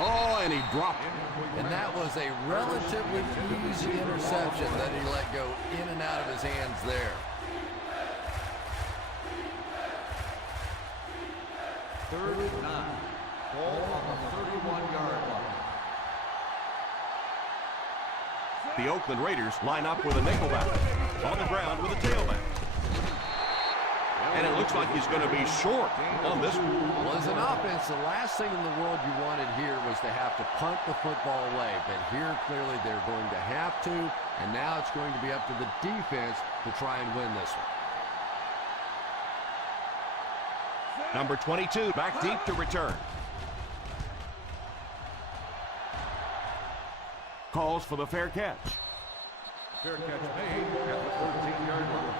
Oh, and he dropped it. And that was a relatively easy interception that he let go in and out of his hands there. Third and 9. Ball on the 31-yard line. The Oakland Raiders line up with a nickelback. On the ground with a tailback. And it looks like he's going to be short on this one. Well, as an offense, the last thing in the world you wanted here was to have to punt the football away. But here, clearly, they're going to have to. And now it's going to be up to the defense to try and win this one. Number 22 back deep to return. Calls for the fair catch. Fair catch made at the 13-yard line.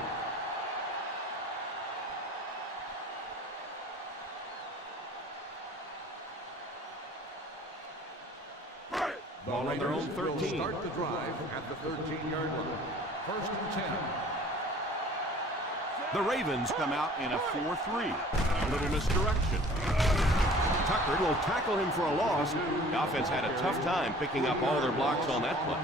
Ball on their own 13. Will start the drive at the 13-yard line. First and 10. The Ravens come out in a 4-3. A little misdirection. Tucker will tackle him for a loss. The offense had a tough time picking up all their blocks on that play.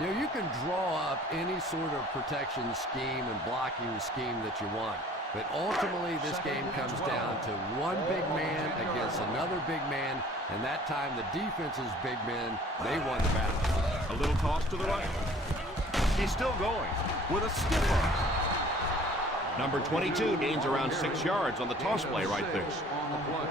You know, you can draw up any sort of protection scheme and blocking scheme that you want. But ultimately, this game comes down to one big man against another big man. And that time, the defense's big men, they won the battle. A little toss to the right. He's still going with a stiff arm. Number 22 gains around 6 yards on the toss play right there. On the play.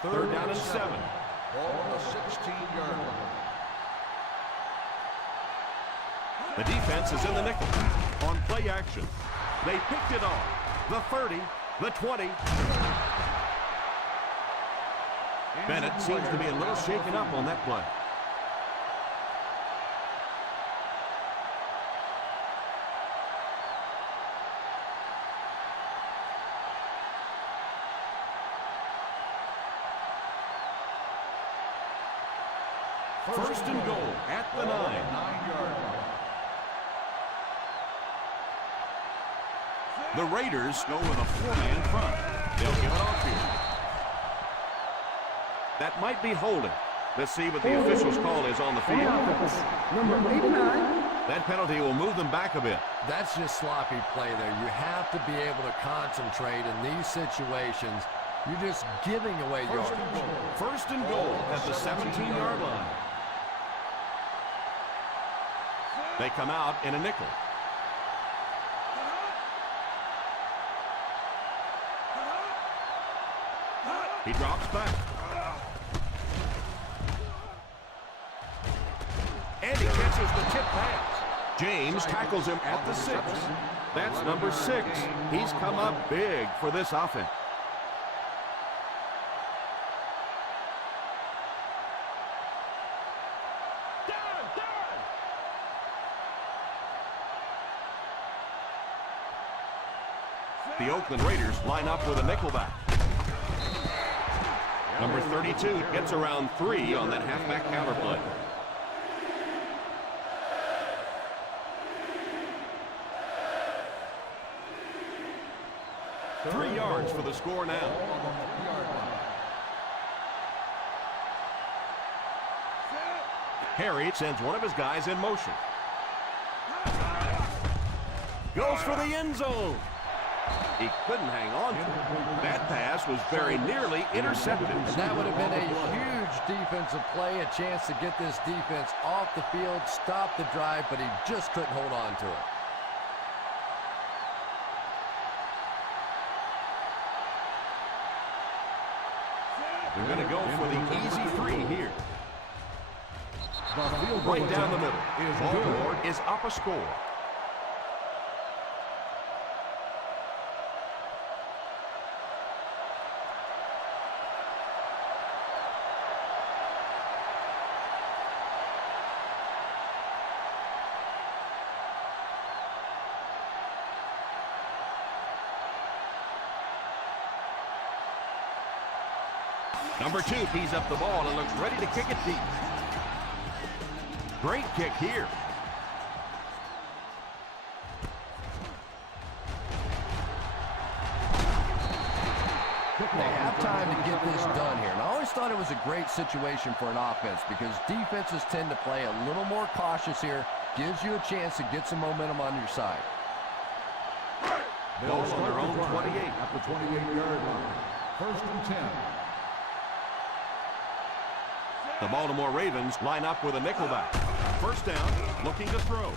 Third down and 7. Ball on the 16-yard line. The defense is in the nickel. On play action. They picked it off. The 30, the 20. Bennett seems to be a little shaken up on that play. First and goal at the 9. 9-yard line. The Raiders go with a 4-man front. They'll give it off here. That might be holding. Let's see what the official's call is on the field. Number 89. That penalty will move them back a bit. That's just sloppy play there. You have to be able to concentrate in these situations. You're just giving away yards. First and goal at the 17-yard line. They come out in a nickel. He drops back. And he catches the tip pass. James tackles him at the 6. That's number 6. He's come up big for this offense. The Oakland Raiders line up with a nickelback. Number 32 gets around 3 on that halfback counter play. Three yards for the score now. Harry sends one of his guys in motion. Goes for the end zone. He couldn't hang on to it. That pass was very nearly intercepted. And that would have been a huge defensive play, a chance to get this defense off the field, stop the drive, but he just couldn't hold on to it. They're going to go for the easy three here. The field goal Right down the attempt middle. is Baltimore good. is up a score. Number 2 tees up the ball and looks ready to kick it deep. Great kick here. They have time to get this done here. And I always thought it was a great situation for an offense because defenses tend to play a little more cautious here. Gives you a chance to get some momentum on your side. They'll Ball on their own start the 28. drive at the 28-yard line. First and 10. The Baltimore Ravens line up with a nickelback. First down, looking to throw.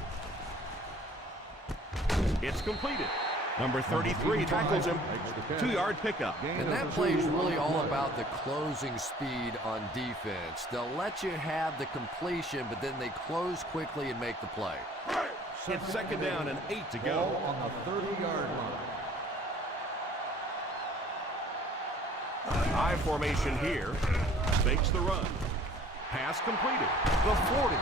It's completed. Number 33 tackles him. 2-yard pickup. And that play is really all about the closing speed on defense. They'll let you have the completion, but then they close quickly and make the play. It's second down and 8 to go. Ball on the 30-yard line. High formation here. Fakes the run. Pass completed. The 40.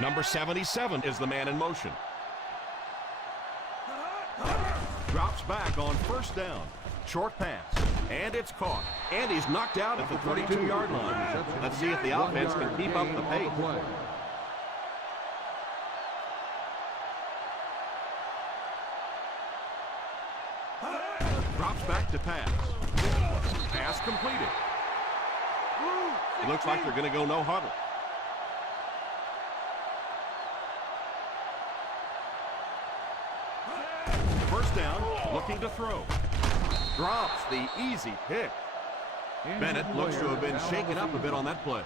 Number 77 is the man in motion. Drops back on first down. Short pass. And it's caught. And he's knocked out at the 32-yard line. Let's see if the offense can keep up the pace. Drops back to pass. Pass completed. It looks like they're going to go no huddle. First down, looking to throw. Drops the easy pick. Bennett looks to have been shaken up a bit on that play.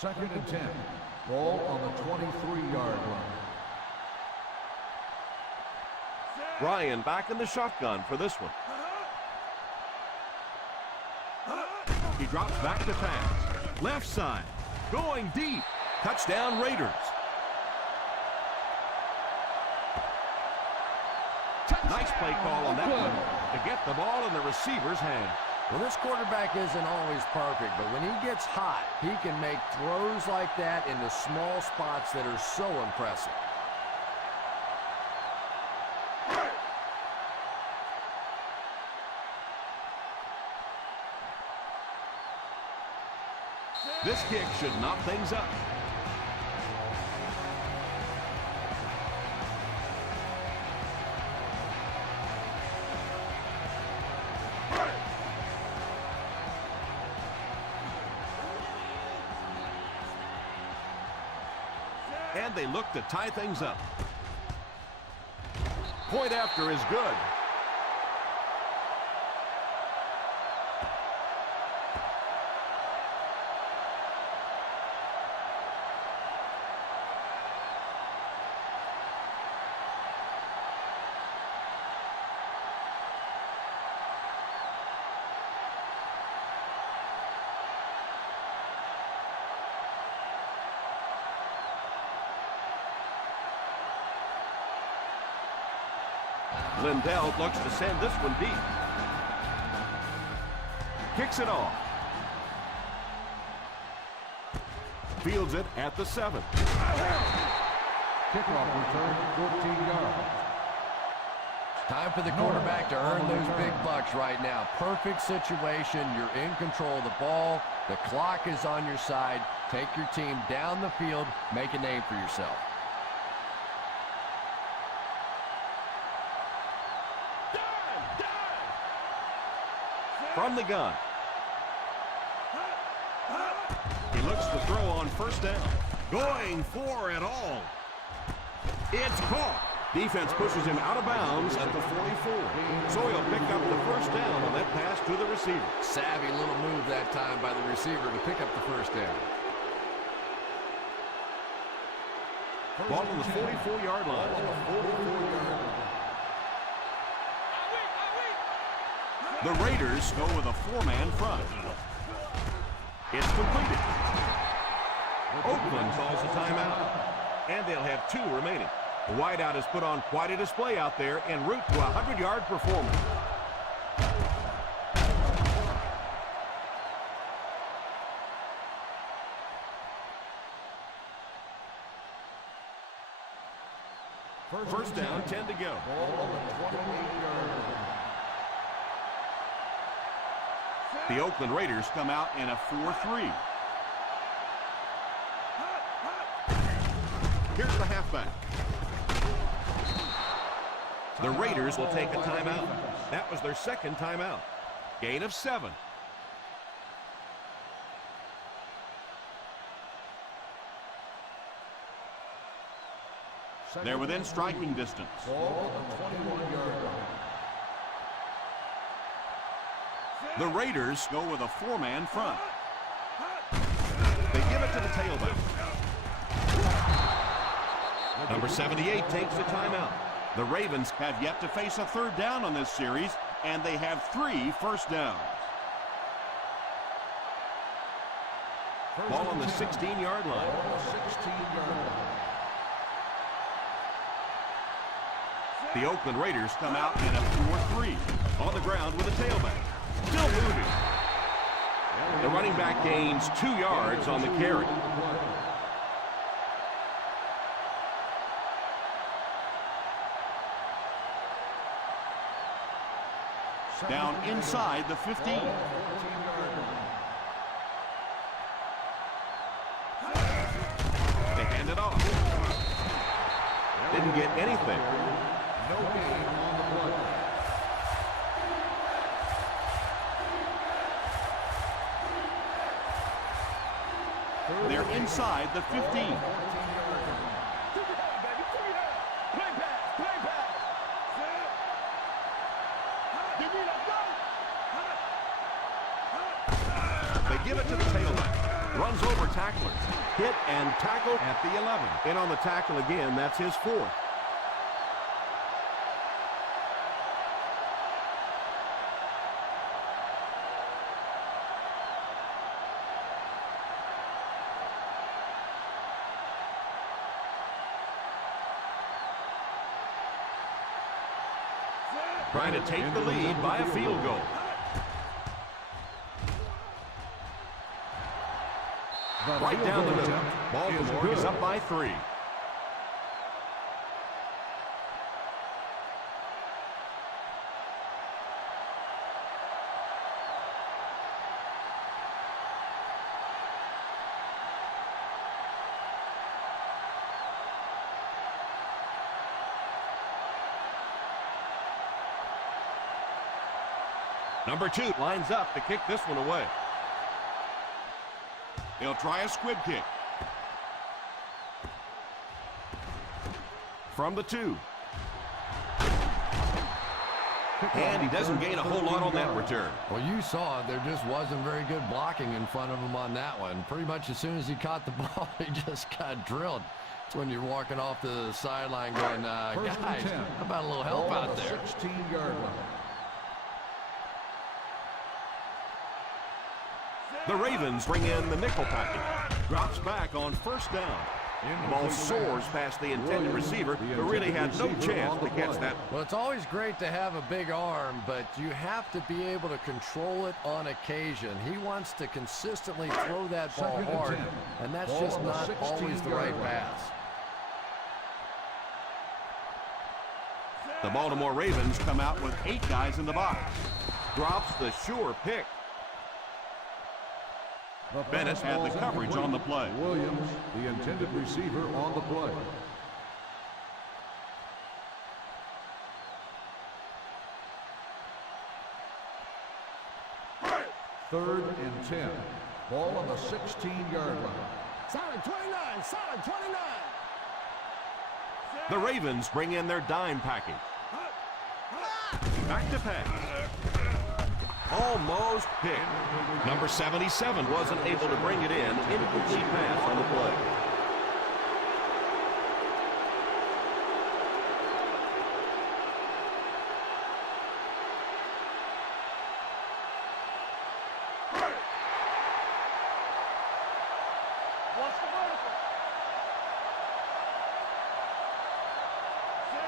Second and 10. Ball on the 23-yard line. Ryan back in the shotgun for this one. He drops back to pass. Left side. Going deep. Touchdown Raiders. Nice play call on that one to get the ball in the receiver's hand. Well, this quarterback isn't always perfect, but when he gets hot, he can make throws like that into small spots that are so impressive. This kick should knock things up. And they look to tie things up. Point after is good. Lindell looks to send this one deep. Kicks it off. Fields it at the 7. Kickoff return, 14 yards. Time for the quarterback to earn those big bucks right now. Perfect situation. You're in control of the ball. The clock is on your side. Take your team down the field. Make a name for yourself. from the gun. He looks to throw on first down. Going for it all. It's caught. Defense pushes him out of bounds at the 44. So he'll pick up the first down on that pass to the receiver. Savvy little move that time by the receiver to pick up the first down. Ball on the 44-yard line. The Raiders go with a four-man front. It's completed. Oakland calls a timeout. And they'll have 2 remaining. The wideout has put on quite a display out there en route to a 100-yard performance. First down, 10 to go. The Oakland Raiders come out in a 4-3. Here's the halfback. The Raiders will take a timeout. That was their second timeout. Gain of 7. They're within striking distance. The Raiders go with a four-man front. They give it to the tailback. Number 78 takes a timeout. The Ravens have yet to face a third down on this series, and they have 3 first downs. Ball on the 16-yard line. The Oakland Raiders come out in a 4-3. On the ground with a tailback. Still moving. The running back gains 2 yards on the carry. Down inside the 15. They hand it off. Didn't get anything. No gain on the play. They're inside the 15. They give it to the tailback. Runs over tacklers. Hit and tackle at the 11. And on the tackle again, that's his 4th. Trying to take the lead by a field goal. Right down the middle. Baltimore is up by 3. Number 2 lines up to kick this one away. He'll try a squib kick. From the 2. And he doesn't gain a whole lot on that return. Well, you saw it. There just wasn't very good blocking in front of him on that one. Pretty much as soon as he caught the ball, he just got drilled. It's when you're walking off the sideline going, guys, how about a little help out there? 16-yard line. The Ravens bring in the nickel package. Drops back on first down. The ball soars past the intended receiver, who really had no chance to catch that. Well, it's always great to have a big arm, but you have to be able to control it on occasion. He wants to consistently throw that ball hard, and that's just not always the right pass. The Baltimore Ravens come out with 8 guys in the box. Drops the sure pick. Bennett had the coverage on the play. Williams, the intended receiver, on the play. 3rd and 10. Ball on the 16-yard line. Solid 29, solid 29. The Ravens bring in their dime package. Back to pass. Almost picked. Number 77 wasn't able to bring it in. Incomplete pass on the play.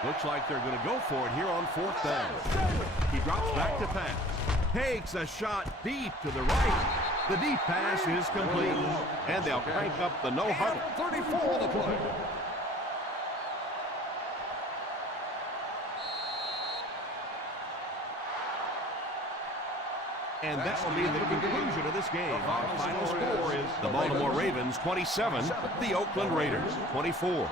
Looks like they're going to go for it here on 4th down. He drops back to pass. Takes a shot deep to the right. The deep pass is complete. And they'll crank up the no huddle. 34 on the play. And that will be the conclusion of this game. Our final score is the Baltimore Ravens 27, the Oakland Raiders 24.